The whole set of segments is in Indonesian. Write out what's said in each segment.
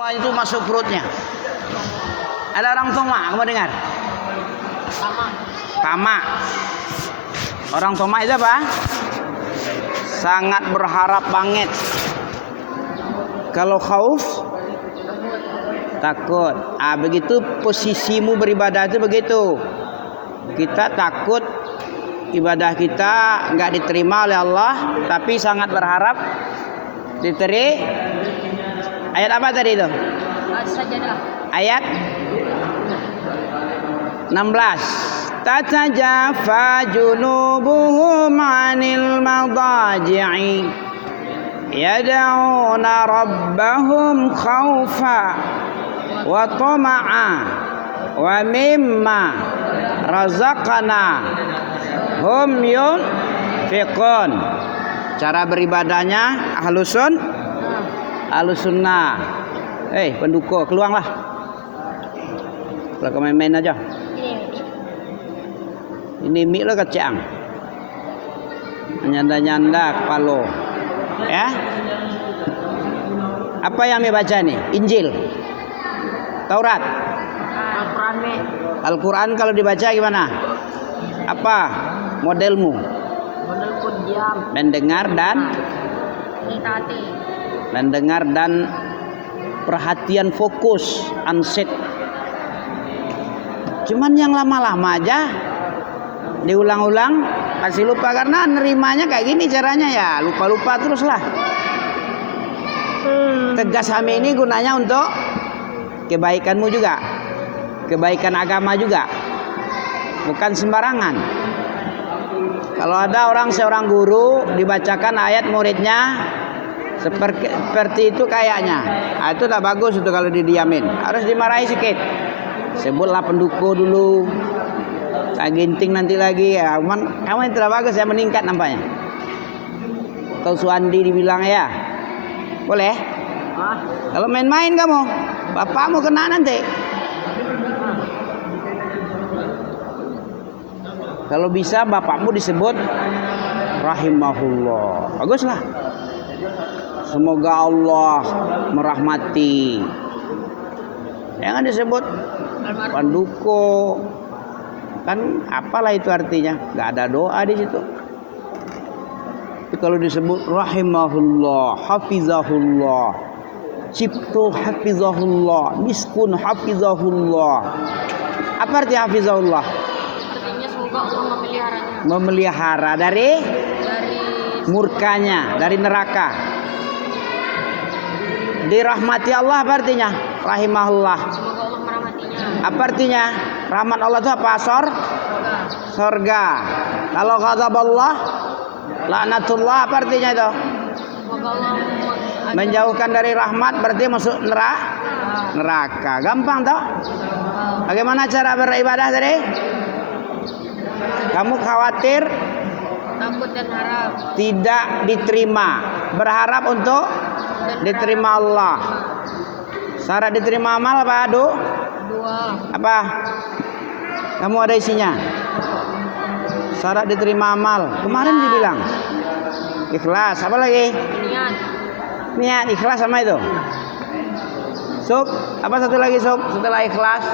Semua itu masuk perutnya. Ada orang tomak, kamu dengar? Tamak. Orang tomak itu apa? Sangat berharap banget. Kalau khauf, takut. Begitu posisimu beribadah itu begitu. Kita takut ibadah kita nggak diterima oleh Allah, tapi sangat berharap diterima. Ayat apa tadi itu? Ayat 16. Tatajafa junubuhum 'anil madaji'i yad'una rabbahum khaufa wa tama'a wa mimma razaqna hum yunfiqun. Cara beribadahnya Ahlus Sunnah. Penduko, keluarlah. Kalau main-main aja. Ini mik lo kecang. Nyanda-nyanda kepala. Ya. Apa yang mi baca nih? Injil. Taurat. Al-Quran kalau dibaca gimana? Apa modelmu? Modelku diam. Mendengar dan perhatian fokus, anset. Cuman yang lama-lama aja diulang-ulang pasti lupa, karena nerimanya kayak gini caranya ya, lupa-lupa teruslah. Tegas kami ini gunanya untuk kebaikanmu juga, kebaikan agama juga, bukan sembarangan. Kalau ada seorang guru dibacakan ayat muridnya seperti itu kayaknya, itu tak bagus itu kalau didiamin, harus dimarahi sedikit. Sebutlah penduko dulu, tak ginting nanti lagi ya. Kamu yang tidak bagus ya, meningkat nampaknya. Kau Suandi dibilang ya, boleh? Kalau main-main kamu, bapakmu kena nanti. Kalau bisa bapakmu disebut rahimahullah, baguslah. Semoga Allah merahmati. Jangan disebut penduko. Kan apalah itu artinya? Gak ada doa di situ. Tapi kalau disebut rahimahullah, hafizahullah, cipto hafizahullah, miskun hafizahullah. Apa arti hafizahullah? Artinya semoga Allah memeliharanya. Memelihara dari murkanya, dari neraka. Dirahmati Allah apa artinya? Rahimahullah. Semoga Allah merahmatinya. Apa artinya? Rahmat Allah itu apa? Sorga. Kalau ghadab Allah, laknatullah, apa artinya itu? Semoga Allah Menjauhkan dari rahmat berarti masuk neraka. Gampang toh? Bagaimana cara beribadah tadi? Kamu khawatir takut dan harap. tidak diterima, berharap untuk diterima Allah. Syarat diterima amal apa? Dua. Apa? Kamu ada isinya? Syarat diterima amal. Kemarin dibilang ikhlas. Apa lagi? Niat, ikhlas sama itu. Sub, apa satu lagi sub setelah ikhlas?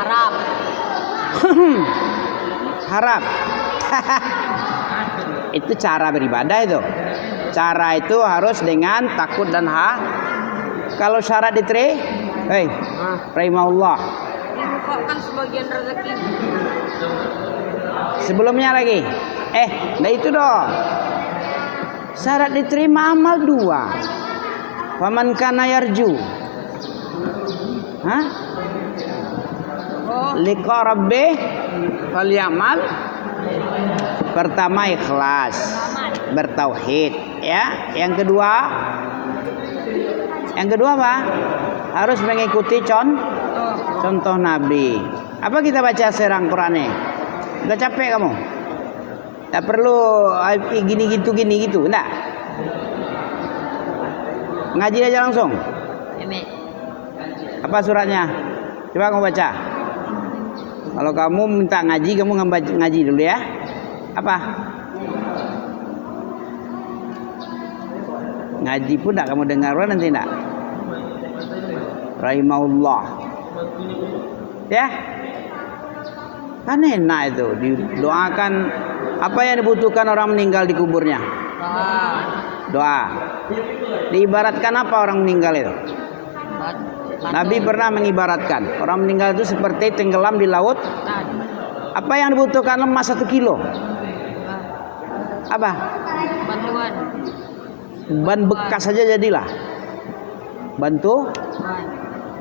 Harap. Harap. Itu cara beribadah itu. Cara itu harus dengan takut dan Kalau syarat diterima, rahimahullah. Dibukakan sebagian rezeki. Sebelumnya lagi. Nah itu dong. Syarat diterima amal 2. Faman kana yarju. Liqa rabbih falyamal. Pertama ikhlas, bertauhid, ya. Yang kedua apa? Harus mengikuti contoh Nabi. Apa kita baca serang Qur'annya? Udah capek kamu? Tak perlu gini gitu, enggak? Ngaji aja langsung. Apa suratnya? Coba kamu baca. Kalau kamu minta ngaji, kamu ngaji dulu ya. Apa? Ngaji pun tak kamu dengar nanti tak? Rahimahullah. Ya. Kan enak itu didoakan. Apa yang dibutuhkan orang meninggal di kuburnya? Doa. Diibaratkan apa orang meninggal itu? Nabi pernah mengibaratkan orang meninggal itu seperti tenggelam di laut. Apa yang dibutuhkan emas 1 kilo? Apa? Bantuan. Ban bekas saja jadilah. Bantu.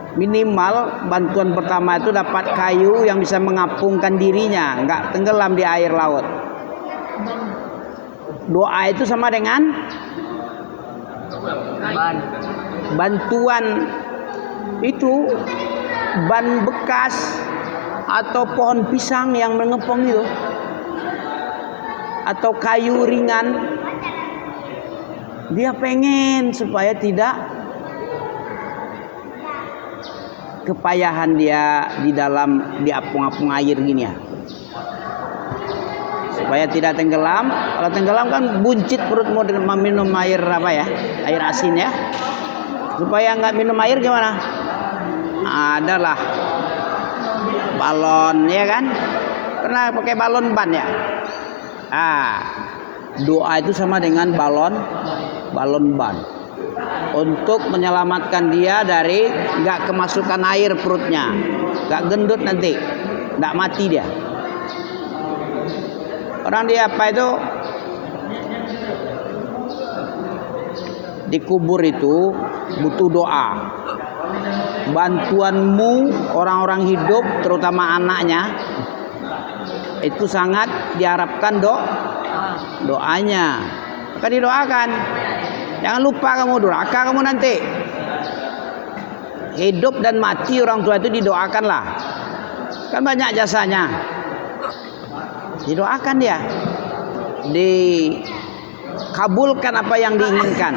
Minimal bantuan pertama itu dapat kayu yang bisa mengapungkan dirinya, enggak tenggelam di air laut. Doa itu sama dengan bantuan itu, ban bekas atau pohon pisang yang mengepong itu, atau kayu ringan. Dia pengen supaya tidak kepayahan dia di dalam apung-apung air gini ya, supaya tidak tenggelam. Kalau tenggelam kan buncit perutmu dengan minum air apa ya, air asin ya. Supaya nggak minum air gimana? Adalah balon ya kan, pernah pakai balon ban ya. Doa itu sama dengan balon ban untuk menyelamatkan dia dari nggak kemasukan air perutnya, nggak gendut nanti, nggak mati dia. Orang dia apa itu dikubur itu butuh doa. Bantuanmu orang-orang hidup, terutama anaknya, itu sangat diharapkan doanya. Maka didoakan. Jangan lupa kamu durhaka kamu nanti. Hidup dan mati orang tua itu didoakanlah. Kan banyak jasanya. Didoakan dia. Dikabulkan apa yang diinginkan.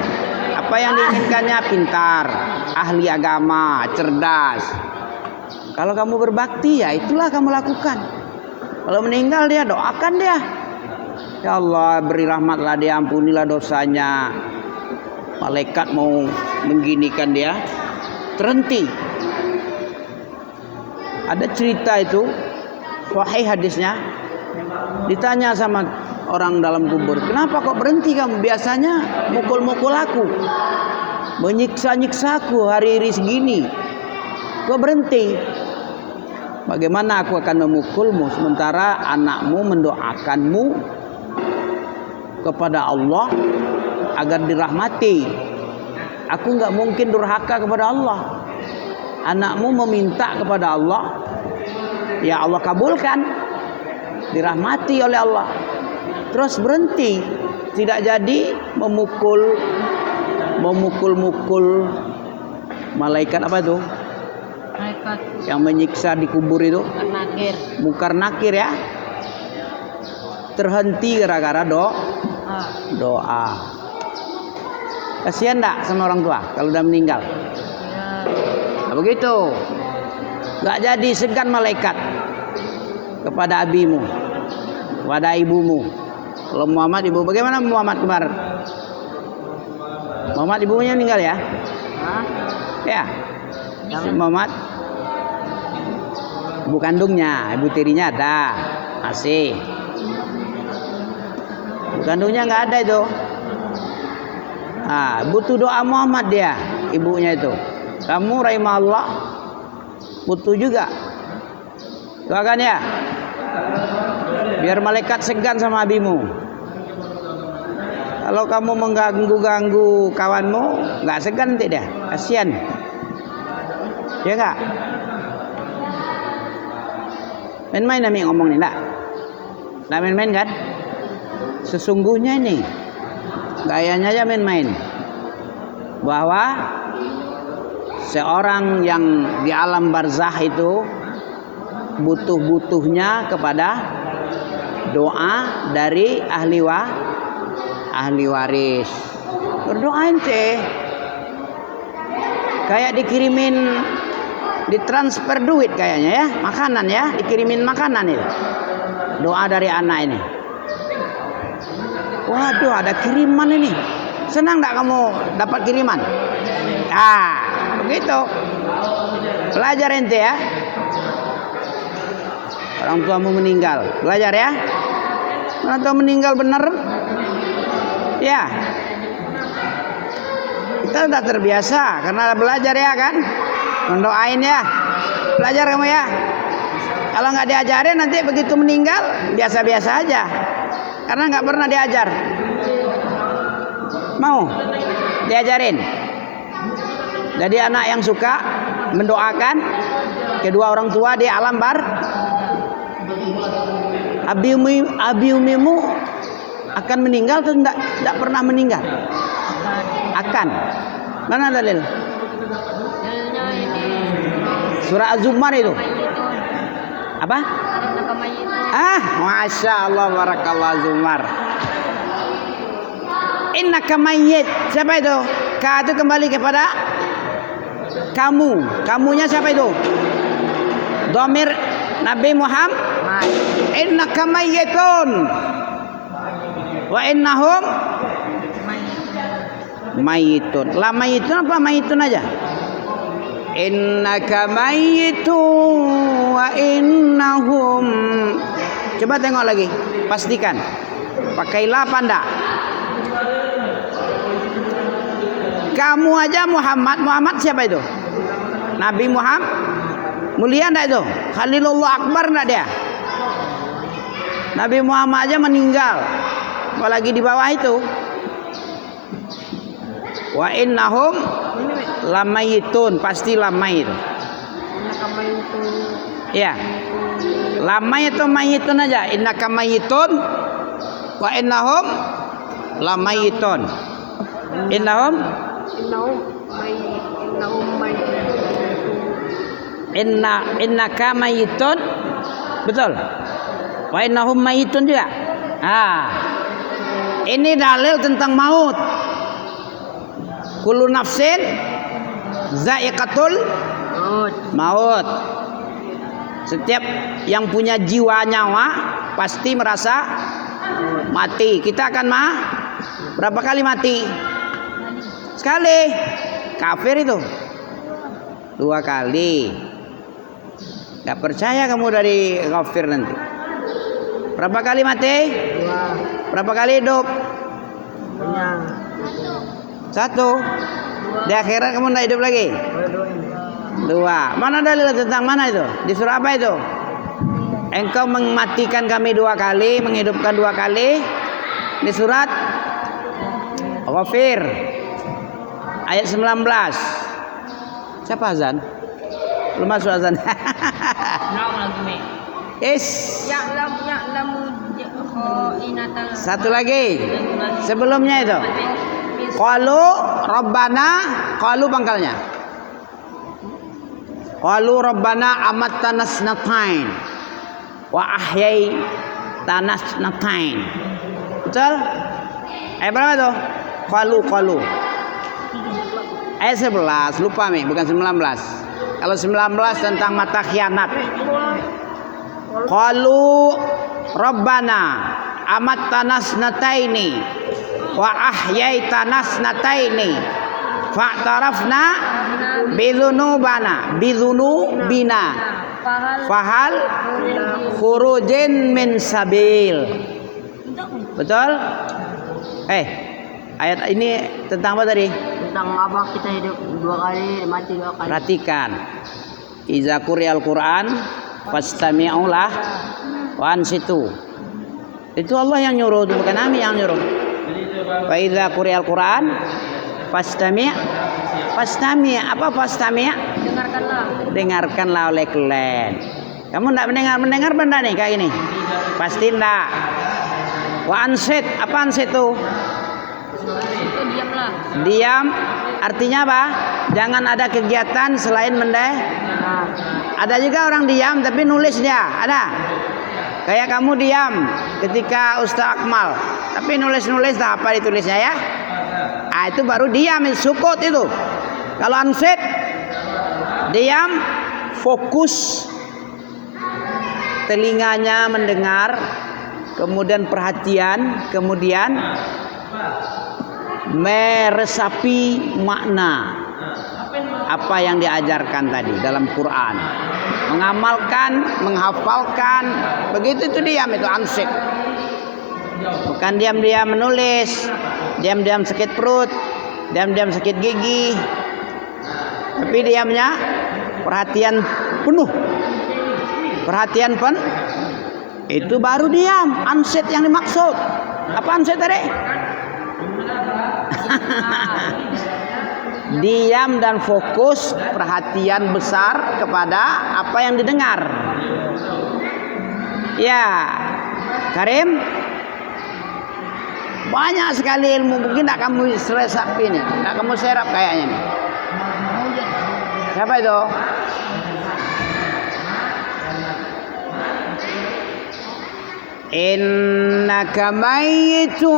Apa yang diinginkannya pintar, ahli agama, cerdas. Kalau kamu berbakti ya itulah kamu lakukan. Kalau meninggal dia doakan dia. Ya Allah beri rahmatlah dia, ampunilah dosanya. Malaikat mau mengginikan dia, terhenti. Ada cerita itu, sahih hadisnya. Ditanya sama orang dalam kubur, kenapa kok berhenti kamu? Biasanya mukul-mukul aku, menyiksa-nyiksa aku hari-hari segini. Kok berhenti? Bagaimana aku akan memukulmu sementara anakmu mendoakanmu kepada Allah agar dirahmati. Aku nggak mungkin durhaka kepada Allah. Anakmu meminta kepada Allah, ya Allah kabulkan, dirahmati oleh Allah. Terus berhenti, tidak jadi memukul malaikat apa itu? Malaikat Yang menyiksa di kubur itu. nakir. Mungkar nakir ya. Terhenti gara-gara doa. Kasihan enggak sama orang tua kalau udah meninggal? Nah, begitu. Enggak jadi segan malaikat kepada abimu, kepada ibumu. Kalau Muhammad ibu, bagaimana Muhammad kemarin? Muhammad ibunya meninggal ya? Ya. Si Muhammad ibu kandungnya, ibu tirinya ada, masih. Ibu kandungnya nggak ada itu. Butuh doa Muhammad dia, ibunya itu. Kamu rahimahullah butuh juga. Doakan ya. Biar malaikat segan sama abimu. Kalau kamu mengganggu kawanmu, nggak segan nanti dia, kasihan. Ya nggak? Main-main Ami ngomong nih, enggak? Nggak main-main kan? Sesungguhnya ini gayanya aja main-main. Bahwa seorang yang di alam barzah itu butuh-butuhnya kepada doa dari ahli waris. Berdoain teh. Kayak dikirimin, ditransfer duit kayaknya ya, makanan ya, dikirimin makanan itu. Doa dari anak ini. Waduh, ada kiriman ini. Senang enggak kamu dapat kiriman? Ah, begitu. Belajar ente ya. Orang tuamu meninggal, belajar ya. Orang tua meninggal bener? Ya. Kita udah terbiasa karena belajar ya kan. Mendoain ya. Belajar kamu ya. Kalau nggak diajarin nanti begitu meninggal biasa-biasa aja. Karena nggak pernah diajar. Mau diajarin. Jadi anak yang suka mendoakan kedua orang tua di alam bar. Abi umimu akan meninggal atau tidak pernah meninggal? Akan. Mana dalil? Dalilnya ini Surah Az-Zumar itu. Apa? innaka mayyitun. Masya Allah, barakallah Zumar. Innaka mayyit. Siapa itu? Ka itu kembali kepada kamu. Kamunya siapa itu? Dhamir Nabi Muhammad. Innaka mayyitun. Wa innahum mayyitun. La mayyitun apa mayyitun aja? Innaka mayyitun wa innahum. Coba tengok lagi, pastikan. Pakai la apa enggak? Kamu aja Muhammad. Muhammad siapa itu? Nabi Muhammad. Mulia enggak itu? Khalilullah Akbar enggak dia? Nabi Muhammad aja meninggal. Apalagi di bawah itu. Wa innahum lamayitun, pasti lamayit. Innaka mayyitun. Ya. Lamayitun mayitun aja. Innaka mayitun wa innahum lamayitun. Innahum innaka mayitun. Betul. Wa innahum mayitun juga. Ini dalil tentang maut. Kullu nafsin za'iqatul maut. Setiap yang punya jiwa nyawa pasti merasa mati. Kita akan berapa kali mati? Sekali. Kafir itu 2 kali. Gak percaya kamu dari kafir nanti. Berapa kali mati? 2. Berapa kali hidup? 1. Di akhirat kamu tidak hidup lagi? 2. Mana dalil tentang mana itu? Di surah apa itu? Engkau mematikan kami 2 kali, menghidupkan 2 kali. Di surat Ghafir ayat 19. Siapa azan? Belum masuk azan. Ya'lamu kha'inatal. Satu lagi. Sebelumnya itu. Qalu Rabbana, qalu pangkalnya. Qalu Rabbana amattana snatain wa ahyaitana snatain. Betul? Ayat berapa tuh? Qalu. Ayat 11, lupa nih, bukan 19. Kalau 19 tentang mata khianat. Qalu Rabbana amattana snataini wa ahyaitana snataini fa'tarafna bidhunubina fahal khurujin min sabil. Betul? Ayat ini tentang apa tadi? Tentang apa kita hidup 2 kali, mati 2 kali. Perhatikan. Iza quri'al Qur'an fastami'u lah wa ansitu. Itu Allah yang nyuruh, itu bukan kami yang nyuruh. Wa idza quri'al Qur'an fastami'. Apa fastami'? Dengarkanlah oleh kalian. Kamu enggak mendengar benda nih kayak ini? Pasti enggak. Wa ansit, apa ansit itu? Itu diamlah. Diam artinya apa? Jangan ada kegiatan selain Ada juga orang diam tapi nulis dia, ada. Kayak kamu diam ketika Ustaz Akmal, tapi nulis-nulis apa ditulisnya ya? Itu baru diam, sukut itu. Kalau ansit, diam, fokus, telinganya mendengar, kemudian perhatian, kemudian meresapi makna apa yang diajarkan tadi dalam Quran, mengamalkan, menghafalkan, begitu itu diam, itu ansik. Bukan diam-diam menulis, diam-diam sakit perut, diam-diam sakit gigi, tapi diamnya perhatian penuh, perhatian itu baru diam, ansit yang dimaksud. Apa ansit tadi? Diam dan fokus perhatian besar kepada apa yang didengar. Ya, Karim, banyak sekali ilmu, mungkin tak kamu resapin ya, tak kamu serap kayaknya nih. Siapa itu? Innaka mayyitun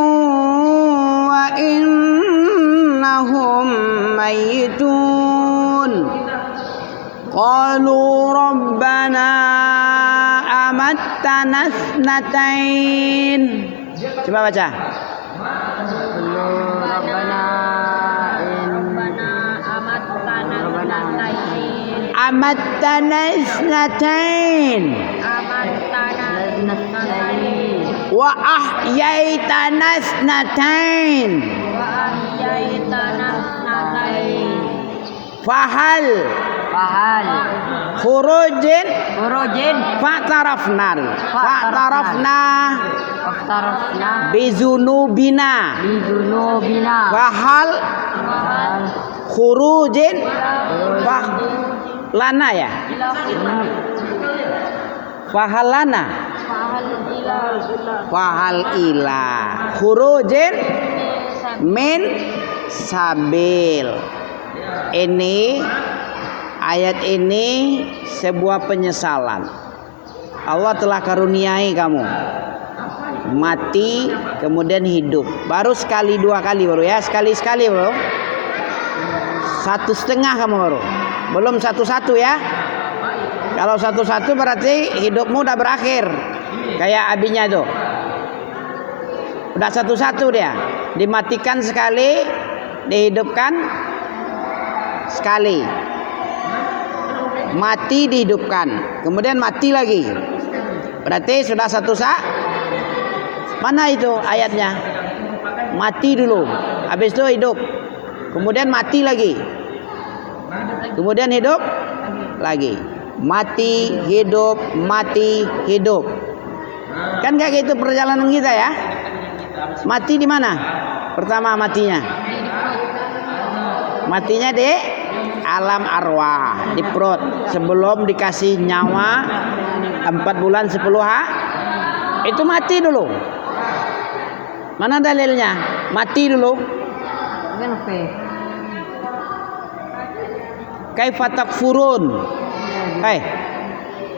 wa innahum mayyitun. Qalu rabbana amattana tsnatain. Coba baca. Amattana tsnatain. Wa ahyaitana tsnatain. Fahal khurujin fa'tarafna bizunubina fahal khurujin lana ya fahal lana fahal ila khurujin min sabil. Ini ayat ini sebuah penyesalan. Allah telah karuniai kamu mati kemudian hidup, baru sekali dua kali baru ya, sekali bro, 1,5 kamu baru, belum 1 ya. Kalau 1 berarti hidupmu udah berakhir, kayak abinya tuh udah 1 dia, dimatikan sekali, dihidupkan sekali, mati dihidupkan, kemudian mati lagi, berarti sudah 1 Mana itu ayatnya? Mati dulu, habis itu hidup, kemudian mati lagi, kemudian hidup lagi, mati hidup, kan kayak gitu perjalanan kita ya. Mati di mana? Pertama matinya di alam arwah, di perut, sebelum dikasih nyawa 4 bulan 10 hari, itu mati dulu. Mana dalilnya? Mati dulu. Kaifa takfurun?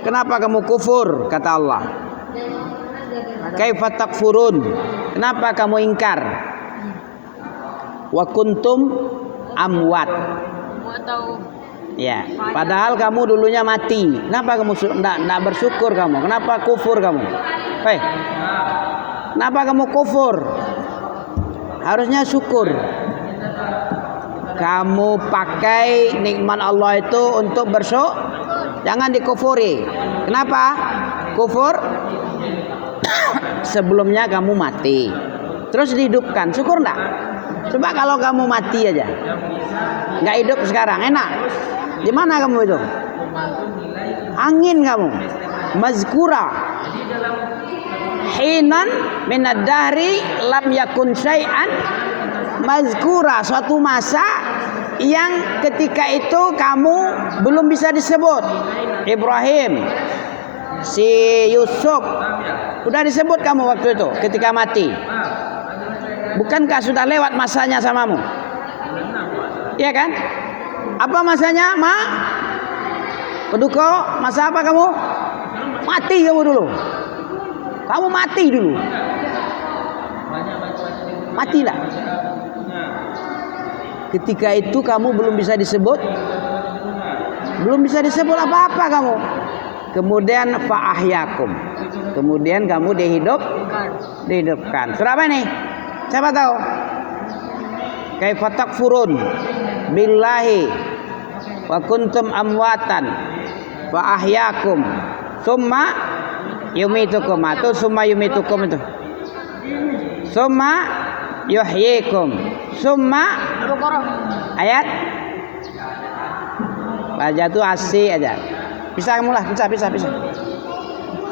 Kenapa kamu kufur? Kata Allah. Kaifa takfurun? Kenapa kamu ingkar? Wa kuntum amwat. Ya, padahal kamu dulunya mati. Kenapa kamu tidak bersyukur kamu? Kenapa kufur kamu? Kenapa kamu kufur? Harusnya syukur. Kamu pakai nikmat Allah itu untuk bersyukur, jangan dikufuri. Kenapa? Kufur sebelumnya kamu mati, terus dihidupkan, syukur enggak? Coba kalau kamu mati aja, nggak hidup sekarang, enak. Di mana kamu itu? Angin kamu, mazkura. Hinan minad dahri lam yakun syai'an mazkura, suatu masa yang ketika itu kamu belum bisa disebut. Ibrahim, si Yusuf, udah disebut kamu waktu itu ketika mati. Bukankah sudah lewat masanya samamu? Iya kan? Apa masanya, Peduko, masa apa kamu? Mati kamu dulu. Kamu mati dulu. Matilah. Ketika itu kamu belum bisa disebut. Belum bisa disebut apa-apa kamu. Kemudian fa'ahyakum. Kemudian kamu dihidupkan. Surah apa nih? Siapa tahu? kaifa takfurun billahi wa kuntum amwatan fa ahyakum summa yumitukum. Atau summa yumitukum itu. Summa yuhyikum. Summa ayat baca tuh asih aja. Bisa kamu lah, bisa.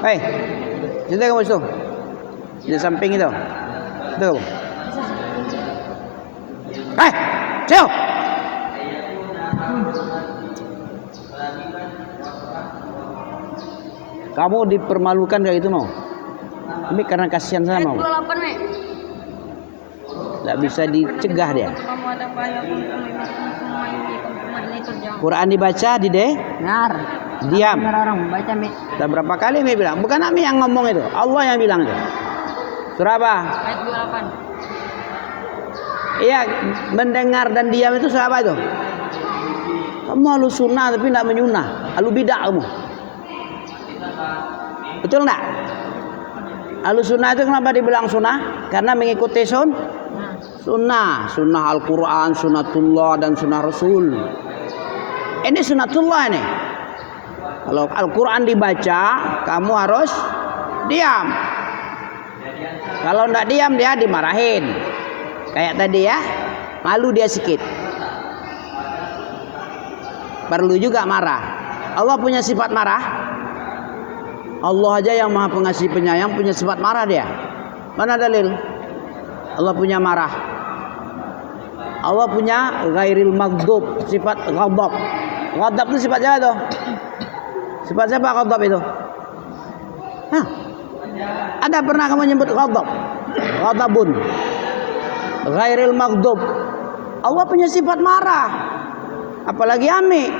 Hei, situ kamu itu. Di samping itu. Tuh. Hei, siap. Kamu dipermalukan kayak itu mau? Ini karena kasihan saya mau. Tidak bisa dicegah dia. Quran dibaca di deh. Benar. Diam. Benar orang baca Mi. Dan berapa kali Mi bilang? Bukan Ami yang ngomong itu, Allah yang bilang itu. Surah apa? Ayat 28. Iya, mendengar dan diam itu surah apa itu? Kamu halu sunnah tapi tidak menyunah. Halu bidah kamu. Betul enggak? Halu sunnah itu kenapa dibilang sunnah? Karena mengikuti sunnah Al-Quran, sunnatullah dan sunnah Rasul. Ini sunnatullah ini. Kalau Al-Quran dibaca, kamu harus diam. Kalau enggak diam dia dimarahin. Kayak tadi ya, malu dia sikit. Perlu juga marah. Allah punya sifat marah. Allah aja yang maha pengasih penyayang punya sifat marah dia. Mana dalil? Allah punya marah. Allah punya ghairil maghdub, sifat ghadab. Ghadab itu sifat siapa tuh? Sifat siapa ghadab itu? Hah? Ada pernah kamu nyebut ghadab? Ghadabun. Ghairil maghdub. Allah punya sifat marah. Apalagi Ami.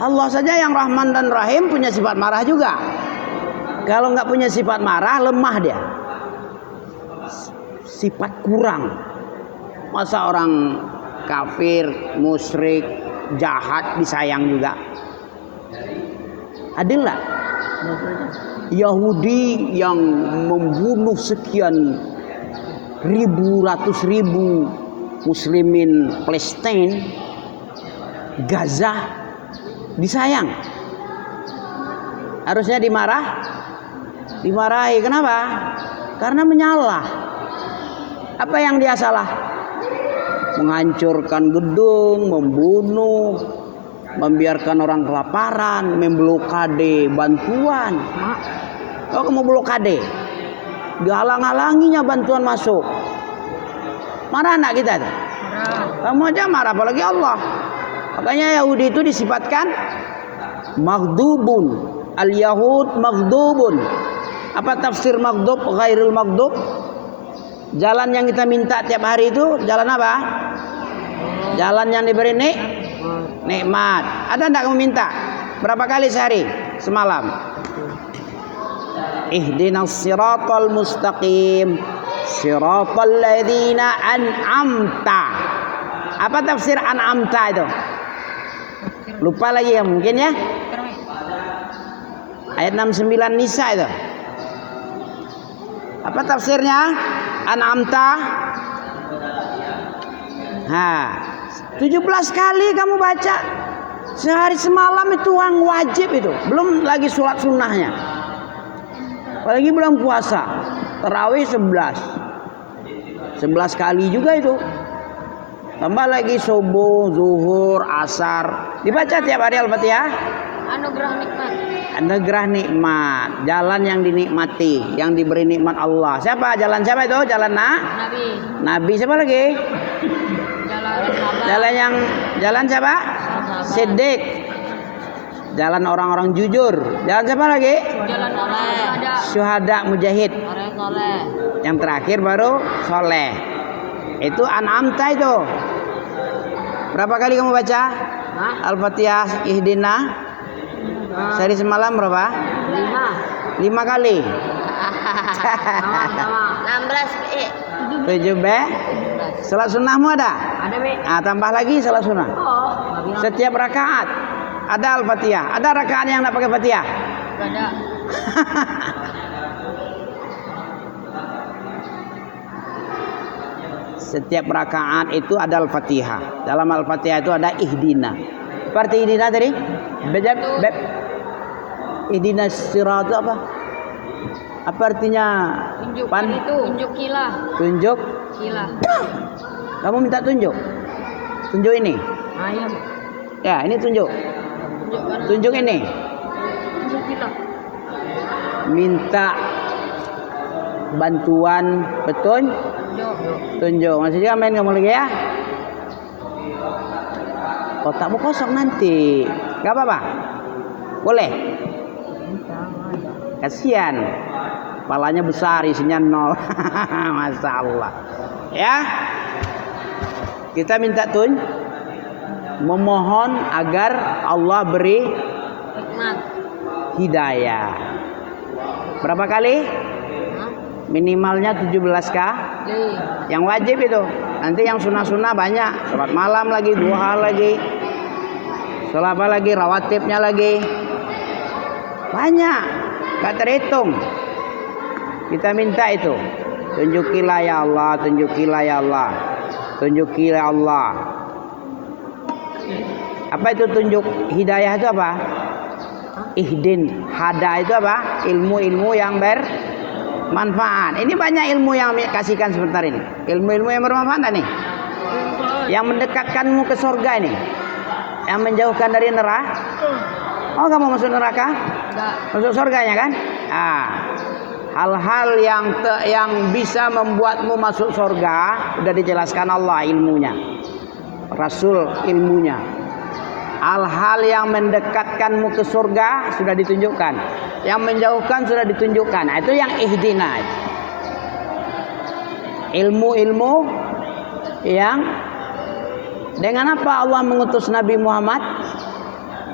Allah saja yang Rahman dan Rahim punya sifat marah juga. Kalau nggak punya sifat marah, lemah dia. Sifat kurang. Masa orang kafir, musyrik, jahat disayang juga? Adil nggak? Yahudi yang membunuh sekian ratus ribu muslimin Palestina, Gaza, disayang. Harusnya dimarahi. Kenapa? Karena menyalah. Apa yang dia salah? Menghancurkan gedung, membunuh, membiarkan orang kelaparan, memblokade bantuan. Kalau kamu blokade, dihalang-halanginya bantuan masuk. Marah anak kita tuh? Kamu aja marah, apalagi Allah. Makanya Yahudi itu disifatkan maghdubun. Al-Yahud maghdubun. Apa tafsir maghdub? Ghairul maghdub. Jalan yang kita minta tiap hari itu jalan apa? Jalan yang diberi nikmat. Ada enggak kamu minta? Berapa kali sehari? Semalam. Ihdinas siratal mustaqim. Siratal ladzina an'amta. Apa tafsir an'amta itu? Lupa lagi ya mungkin ya. Ayat 69 Nisa itu. Apa tafsirnya? An'amta. 17 kali kamu baca. Sehari semalam itu yang wajib itu. Belum lagi sholat sunnahnya. Apalagi bulan puasa. Tarawih 11 kali juga itu. Tambah lagi subuh, zuhur, asar. Dibaca tiap hari Al-Fatihah. Anugerah nikmat. Anugerah nikmat. Jalan yang dinikmati, yang diberi nikmat Allah. Siapa? Jalan siapa itu? Jalan Nabi. Nabi siapa lagi? Jalan siapa? Siddiq. Jalan orang-orang jujur. Jalan siapa lagi? Jalan orang Syuhada, mujahid. orang soleh. Yang terakhir baru soleh. Itu an'amta itu. Berapa kali kamu baca? Al-Fatihah Ihdina? Sehari semalam berapa? 5 kali. Sama 7 Salat sunnahmu ada? Ada Mi. Tambah lagi salat sunnah. Setiap rakaat ada Al-Fatihah. Ada rakaat yang enggak pakai Fatihah? Ada. Setiap rakaat itu ada Al-Fatihah. Dalam Al-Fatihah itu ada ihdina. Seperti ihdina tadi. Beb. Ihdina sirat itu apa? Apa artinya? Tunjuk itu. Tunjuk kilah. Tunjuk. Kilah. Kamu minta tunjuk. Tunjuk ini. Ayam. Ya, ini tunjuk. Tunjuk ini. Tunjuk kilah. Minta bantuan tunjuk. Maksudnya main kamu lagi ya. Kotakmu kosong nanti. Gak apa-apa. Boleh. Kasihan. Kepalanya besar, isinya 0. Masya Allah. Ya. Kita minta memohon agar Allah beri hidayah. Berapa kali? Minimalnya 17 kah? Yang wajib itu. Nanti yang sunnah-sunnah banyak. Salat malam lagi, duha lagi. Salat apa lagi? Rawatibnya lagi. Banyak. Gak terhitung. Kita minta itu. Tunjukilah ya Allah, tunjukilah ya Allah. Tunjukilah Allah. Apa itu tunjuk? Hidayah itu apa? Ihdin. Hada itu apa? Ilmu-ilmu yang bermanfaat. Ini banyak ilmu yang kasihkan sebentar ini. Ilmu-ilmu yang bermanfaat nih. Yang mendekatkanmu ke surga ini. Yang menjauhkan dari neraka. Oh, kamu masuk neraka? Masuk surganya kan? Hal-hal yang bisa membuatmu masuk surga sudah dijelaskan Allah ilmunya. Rasul ilmunya. Hal-hal yang mendekatkanmu ke surga sudah ditunjukkan. Yang menjauhkan sudah ditunjukkan. Nah, itu yang ihdina. Ilmu-ilmu yang dengan apa Allah mengutus Nabi Muhammad?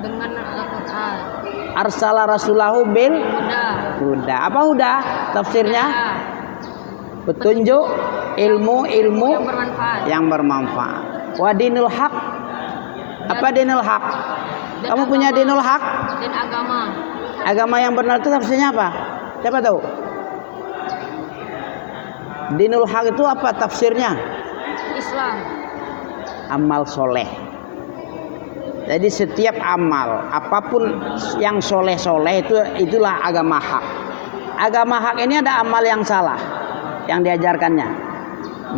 Dengan Al-Quran. Arsala rasulahu bil huda. Apa huda? Tafsirnya petunjuk, ilmu yang bermanfaat. Wa dinul haq. Apa dinul haq? Kamu punya dinul haq? Dan agama. Agama yang benar itu tafsirnya apa? Siapa tahu? Dinul haq itu apa tafsirnya? Islam. Amal soleh. Jadi setiap amal, apapun yang soleh-soleh itulah agama hak. Agama hak ini ada amal yang salah, yang diajarkannya.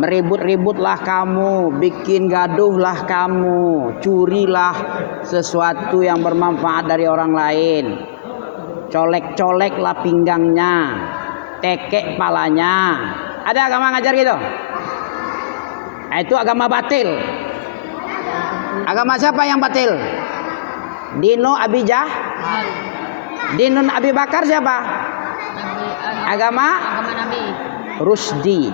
Meribut-ributlah kamu, bikin gaduhlah kamu, curilah sesuatu yang bermanfaat dari orang lain, colek-coleklah pinggangnya, tekek palanya. Ada agama ngajar gitu? Nah, itu agama batil. Agama siapa yang batil? Dino Abijah. Dinun Abi Bakar siapa? Agama Nabi Rusdi.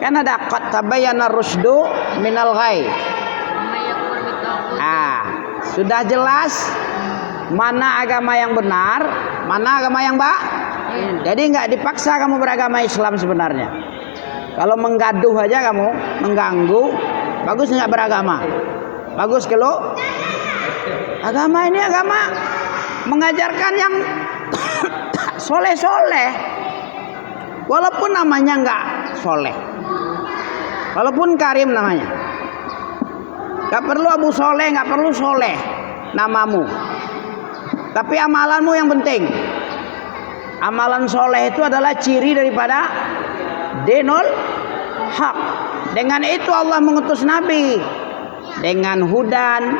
Kan ada qad tabayyana rusdu minal ghai. Sudah jelas mana agama yang benar, mana agama yang Jadi nggak dipaksa kamu beragama Islam sebenarnya. Kalau menggaduh aja kamu, mengganggu, bagus nggak beragama? Bagus kalau agama ini agama mengajarkan yang soleh-soleh, walaupun namanya nggak soleh, walaupun Karim namanya, nggak perlu Abu Soleh, nggak perlu soleh namamu, tapi amalanmu yang penting. Amalan soleh itu adalah ciri daripada dinul haq. Dengan itu Allah mengutus Nabi. Dengan hudan,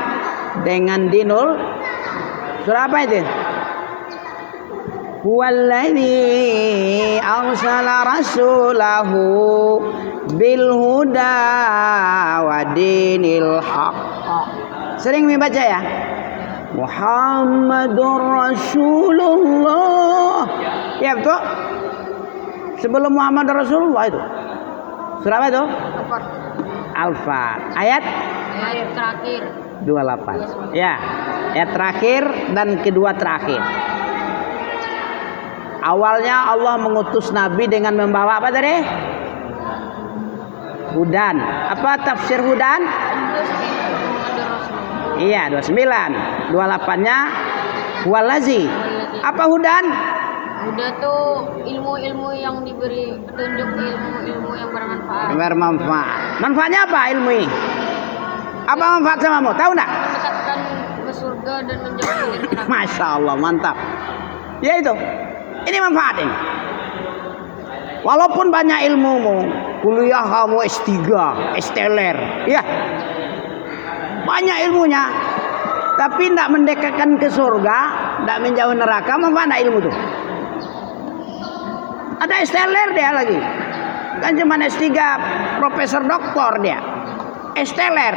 dengan dinul. Surah apa itu? Huwallazi arsala rasulahu bil huda wa dinil haq. Sering membaca ya? Muhammadur Rasulullah. Ya betul. Sebelum Muhammad Rasulullah itu. Surah apa itu? Al-Fat. Ayat terakhir 28. Ya, ayat terakhir dan kedua terakhir. Awalnya Allah mengutus Nabi dengan membawa apa tadi? Hudan. Apa tafsir hudan? Iya, 29. 28-nya walazi. Apa hudan? Udah tuh ilmu-ilmu yang diberi petunjuk, ilmu-ilmu yang bermanfaat. Bermanfaat. Manfaatnya apa ilmu ini? Apa manfaat samamu? Tahu enggak? Mendekatkan ke surga dan menjauhi dari neraka. Masya Allah, mantap. Ya itu. Ini manfaat ini. Walaupun banyak ilmumu, kuliah kamu S3, S-teler, ya. Banyak ilmunya, tapi tidak mendekatkan ke surga, tidak menjauhi neraka, manfaat enggak ilmu itu? Ada S-teler dia lagi. Kan cuma S3, profesor doktor dia. S-teler.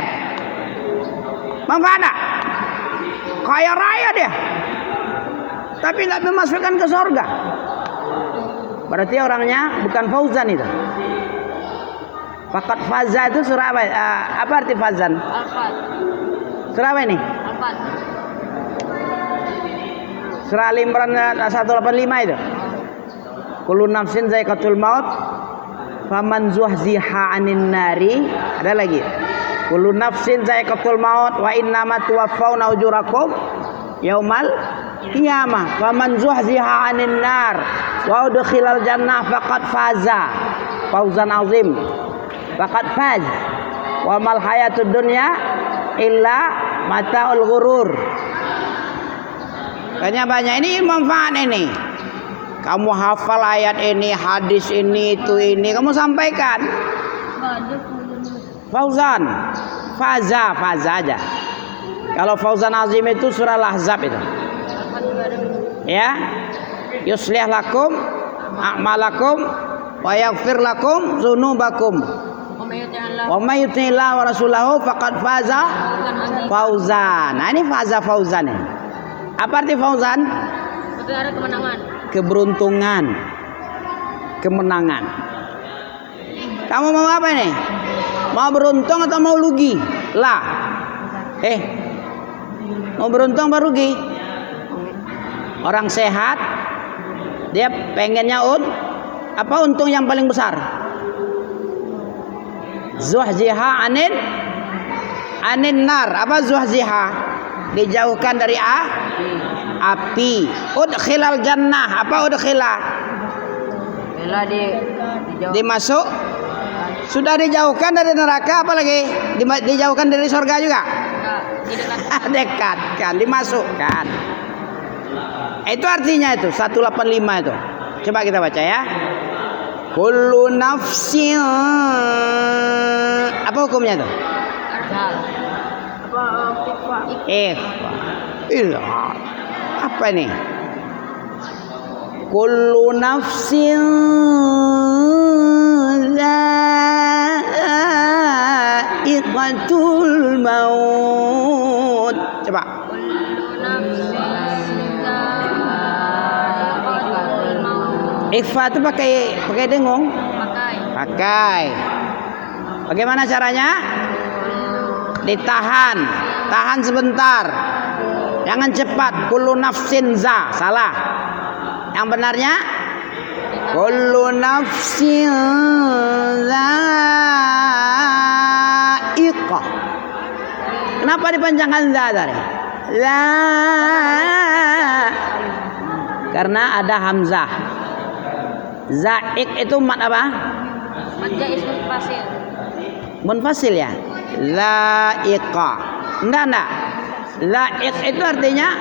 Manfaat enggak? Kaya raya dia. Tapi nggak memasukkan ke surga. Berarti orangnya bukan fauzan itu. Fakat faza itu surah apa? Apa arti fazan? Al-Fat. Surah apa ini? Al-Fat. Surah Al-Imran 185 itu. Kullu nafsin za'iqatul maut faman zuhziha 'anil nari. Ada lagi. Kullu nafsin za'iqatul maut wa innama tuwaffawna ujurakum yaumal qiyamah. Faman zuhziha 'anil nar wa udkhilal jannah faqad faza. Fauzan azim. Faqad faz. Wa mal hayatud dunya illa mataul ghurur. Kayaknya banyak ini manfaat ini. Kamu hafal ayat ini, hadis ini, itu ini, kamu sampaikan. Fauzan, faza aja. Kalau fauzan azim itu surah Al-Ahzab itu. Ya. Yuslih lakum a'malakum wa yaghfir lakum dzunubakum. Wa may yuti'illah wa rasulahu faqad faza fauzan. Nah, ini fauzan ini. Apa arti fauzan? Itu ada kemenangan. Keberuntungan, kemenangan. Kamu mau apa nih? Mau beruntung atau mau rugi? Lah, mau beruntung apa rugi? Orang sehat, dia pengennya apa untung yang paling besar? Zuhziha anin nar. Apa zuhziha? Dijauhkan dari api. Udkhilal jannah. Apa udkhila? Dimasuk. Sudah dijauhkan dari neraka, apalagi dijauhkan dari surga juga. Dekatkan, dimasukkan. Itu artinya itu 185 itu. Coba kita baca ya. Kullu nafsin. Apa hukumnya itu? Iya. Apa ini? Kullu nafsin za'iqatul maut. Coba. Ikhfa itu pakai dengung? Pakai. Bagaimana caranya? Ditahan. Tahan sebentar. Jangan cepat. Kullu nafsin salah. Yang benarnya kullu nafsin za'iqah. Kenapa dipanjangkan tadi? Karena ada hamzah. Za'iq itu mat apa? Mat jaiz munfasil. Munfasil ya. Za'iqah. Enggak. Za'iq itu artinya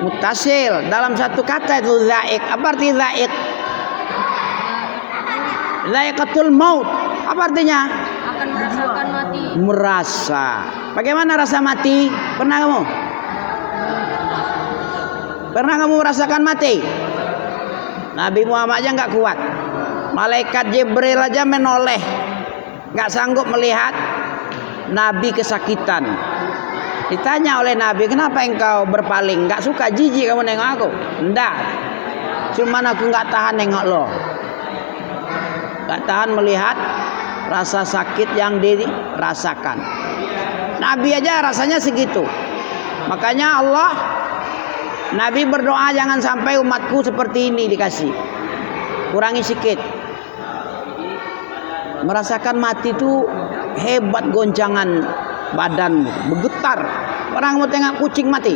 mutasil. Dalam satu kata itu za'iq. Apa arti za'iq? Za'iqatul maut. Apa artinya? Akan merasakan mati. Merasa. Bagaimana rasa mati? Pernah kamu? Pernah kamu merasakan mati? Nabi Muhammad aja nggak kuat. Malaikat Jibril aja menoleh. Nggak sanggup melihat Nabi kesakitan. Ditanya oleh Nabi, kenapa engkau berpaling? Nggak suka, jijik kamu nengok aku? Enggak. Cuman aku nggak tahan nengok lo. Nggak tahan melihat rasa sakit yang dirasakan. Nabi aja rasanya segitu. Makanya Nabi berdoa jangan sampai umatku seperti ini dikasih. Kurangi sikit. Merasakan mati itu hebat goncangan badan, bergetar. Orang mau tengok kucing mati.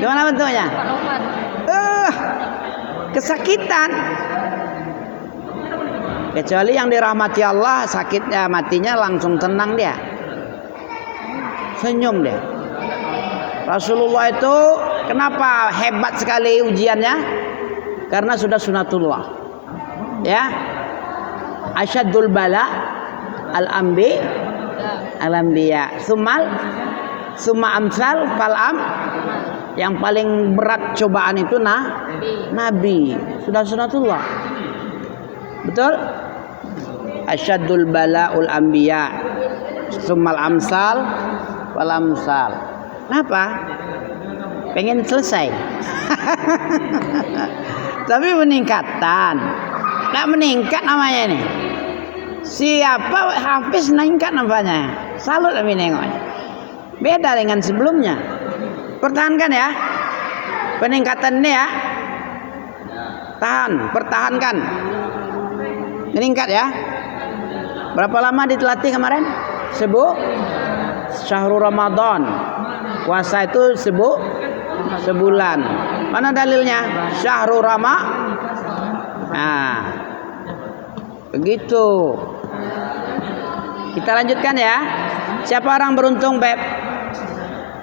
Gimana bentuknya? kesakitan. Kecuali yang dirahmati Allah, sakitnya matinya langsung tenang dia. Senyum dia. Rasulullah itu kenapa hebat sekali ujiannya? Karena sudah sunatullah. Ya. Asyaddul bala al-anbiya. Summa amsal falam. Yang paling berat cobaan itu Nabi. Sudah sunatullah. Betul? Asyaddul bala'ul anbiya, summal amsal wal amsal. Kenapa? Pengen selesai. Tapi peningkatan. Nggak meningkat namanya ini. Siapa Hafiz meningkat namanya. Salut kami nengoknya. Beda dengan sebelumnya. Pertahankan ya. Peningkatan ini ya. Pertahankan. Meningkat ya. Berapa lama ditelatih kemarin? Syahrul Ramadan. Puasa itu sebulan. Mana dalilnya? Syahrul Ramadan. Nah, begitu. Kita lanjutkan ya. Siapa orang beruntung, Beb?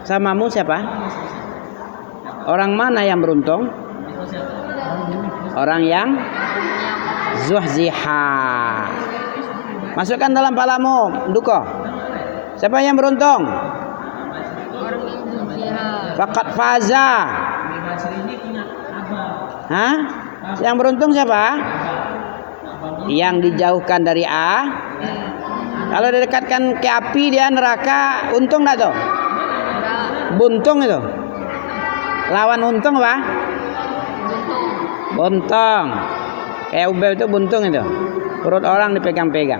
Samamu siapa? Orang mana yang beruntung? Orang yang zuhziha. Masukkan dalam palamu, Duko. Siapa yang beruntung? Orang yang zuhziha. Faqad faza. Hah? Yang beruntung siapa? Yang dijauhkan dari A. Kalau didekatkan ke api dia neraka, untung enggak tuh? Buntung itu. Lawan untung apa? Buntung. Kayak ubel itu buntung itu. Perut orang dipegang-pegang.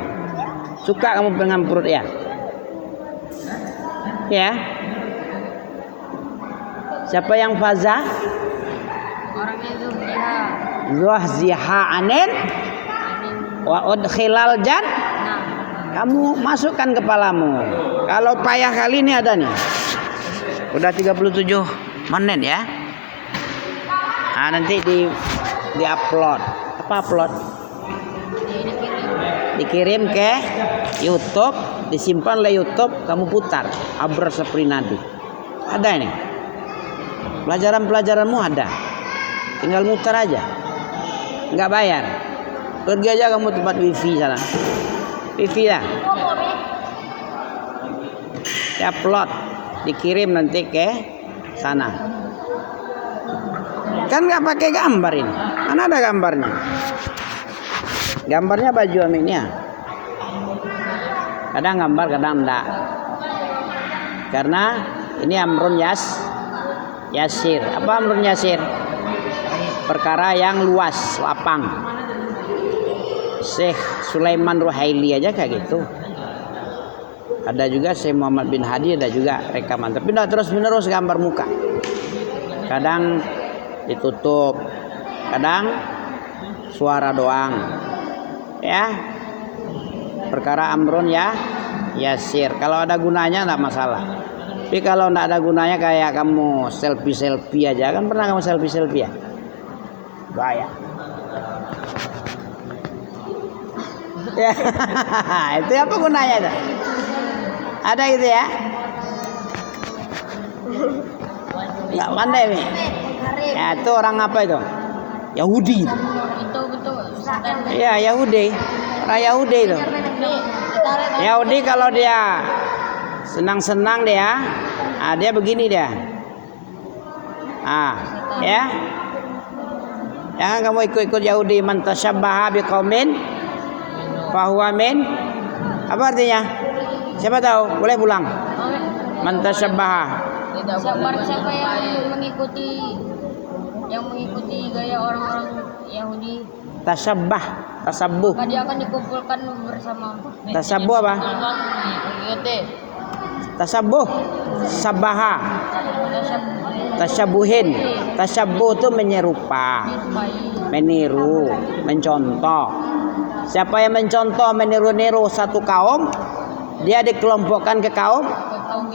Suka kamu pegang perut ya? Ya. Siapa yang faza? Orang yang zuhziha. Zuhziha anin wa udkhilal jan. Kamu masukkan kepalamu. Kalau payah kali ini ada nih. Udah 37 menit ya. Nah, nanti di upload. Apa upload? Dikirim ke YouTube, disimpan oleh YouTube, kamu putar. Abrar Saprinadi. Ada ini. Pelajaran-pelajaranmu ada. Tinggal muter aja. Enggak bayar. Pergi aja kamu tempat wifi sana. Wifi lah. Upload, dikirim nanti ke sana. Kan nggak pakai gambar ini. Mana ada gambarnya? Gambarnya baju aminnya. Kadang gambar, kadang enggak. Karena ini amrun yasir. Apa amrun yasir? Perkara yang luas, lapang. Syekh Sulaiman Ruhaili aja kayak gitu. Ada juga Syekh Muhammad bin Hadi, ada juga rekaman. Tapi tidak terus-menerus gambar muka. Kadang ditutup, kadang suara doang. Ya. Perkara amrun ya yasir. Kalau ada gunanya enggak masalah. Tapi kalau enggak ada gunanya kayak kamu selfie aja, kan pernah kamu selfie ya? Bahaya. Ya. Itu apa gunanya itu? Ada gitu ya? Enggak pandai nih. Ya, itu orang apa itu? Yahudi. Itu betul. Iya, Yahudi. Orang Yahudi itu. Yahudi kalau dia senang-senang dia, dia begini dia. Ya. Jangan kamu ikut-ikut Yahudi, man tasyabbaha biqaumin fahuwa min. Apa artinya? Siapa tahu? Boleh pulang. Man tasyabbaha. Siapa yang mengikuti gaya orang-orang Yahudi, tasabbuh. maka dia akan dikumpulkan bersama. Tasabbuh apa? Tasabbuh, sabaha, tasyabuhin. Tasabbuh itu menyerupa, meniru, mencontoh. Siapa yang mencontoh, meniru-niru satu kaum, dia dikelompokkan ke kaum.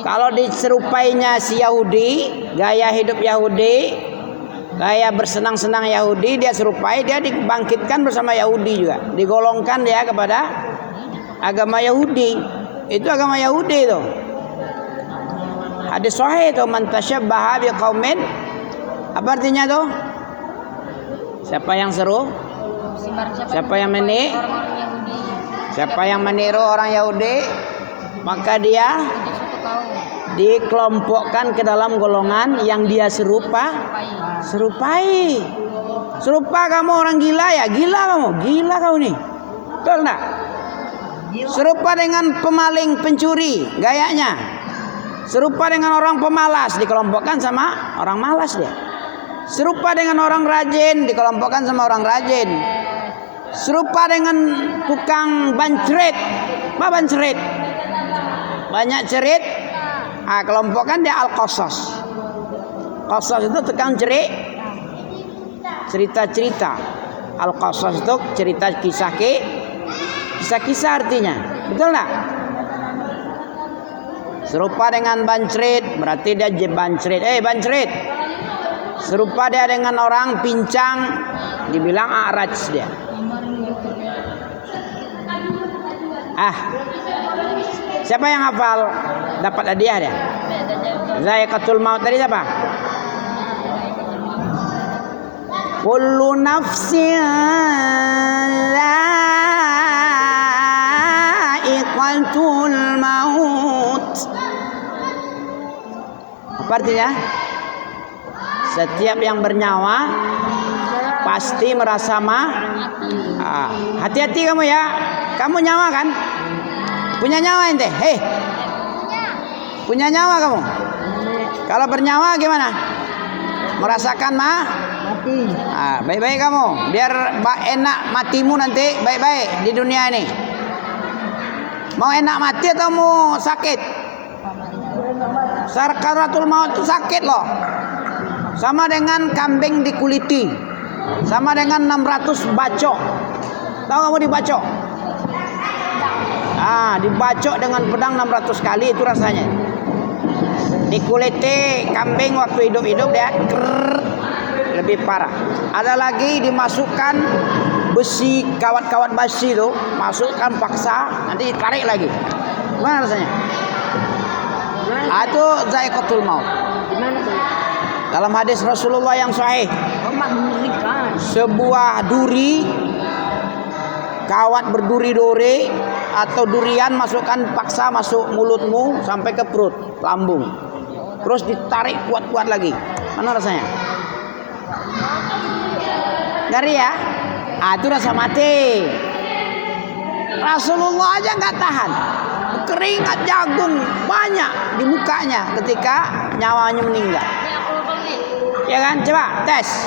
Kalau diserupainya si Yahudi, gaya hidup Yahudi, Gaya bersenang-senang Yahudi dia serupai, dia dibangkitkan bersama Yahudi juga. Digolongkan dia kepada agama Yahudi. Itu agama Yahudi itu. Hadis sahih itu, man tasyabbaha biqaumin. Apa artinya itu? Siapa yang seru? Siapa yang meniru? Siapa yang meniru orang Yahudi, maka dia dikelompokkan ke dalam golongan yang dia serupai. Serupa kamu orang gila ya? Gila kamu nih. Betul enggak? Serupa dengan pemaling, pencuri gayanya. Serupa dengan orang pemalas, dikelompokkan sama orang malas dia. Serupa dengan orang rajin, dikelompokkan sama orang rajin. Serupa dengan tukang bancerit. Apa bancerit? Banyak cerit. Kelompokkan dia al-qasas. Qasas itu tukang cerit. Cerita-cerita. Al-qasas itu cerita kisah-kisah artinya. Betul enggak? Serupa dengan bancerit, berarti dia bancerit. Bancerit. Serupa dia dengan orang pincang, dibilang a'raj dia. Siapa yang hafal dapat hadiah dia? Zaiqatul maut tadi siapa? Kullu nafsin zaiqatul maut. Apa artinya? Setiap yang bernyawa pasti merasa hati-hati kamu ya. Kamu nyawa kan? Punya nyawa ente? Punya nyawa kamu? Kalau bernyawa gimana? Merasakan mati. Baik-baik kamu, biar enak matimu nanti baik-baik di dunia ini. Mau enak mati atau mau sakit? Sakaratul maut itu sakit loh. Sama dengan kambing dikuliti. Sama dengan 600 bacok. Tahu kamu dibacok? Dibacok dengan pedang 600 kali itu rasanya. Dikuliti kambing waktu hidup-hidup dia lebih parah. Ada lagi dimasukkan besi, kawat-kawat besi itu, masukkan paksa, nanti tarik lagi. Gimana rasanya? Itu zaiqatul maut. Dalam hadis Rasulullah yang sahih, sebuah duri, kawat berduri-duri atau durian masukkan paksa masuk mulutmu sampai ke perut, lambung. Terus ditarik kuat-kuat lagi. Mana rasanya? Ngeri ya? Itu rasa mati. Rasulullah aja nggak tahan. Keringat jagung banyak di mukanya ketika nyawanya meninggal. Ya kan? Coba tes.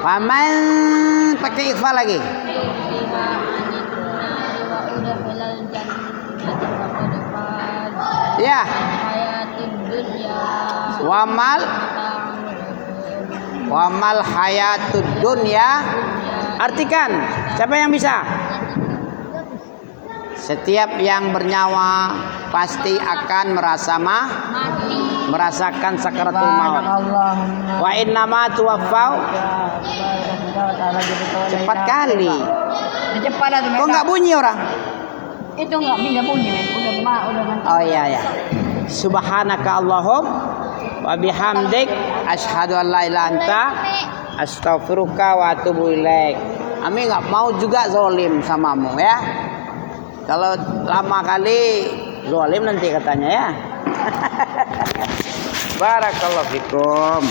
Paman pakai ikhfa lagi. Ya. Wamal hayatud dunya. Artikan. Siapa yang bisa? Setiap yang bernyawa pasti akan merasakan sakaratul maut. Wa innama tuwaffau. Cepat kali. Kok enggak bunyi orang? Itu enggak bunyi, udah. Oh iya. Subhanaka Allahum wa bihamdik asyhadu an la ilaha anta astaghfiruka wa atubu ilaik. Ami enggak mau juga zalim samamu ya. Kalau lama kali zalim nanti katanya ya. Barakallahu fikum.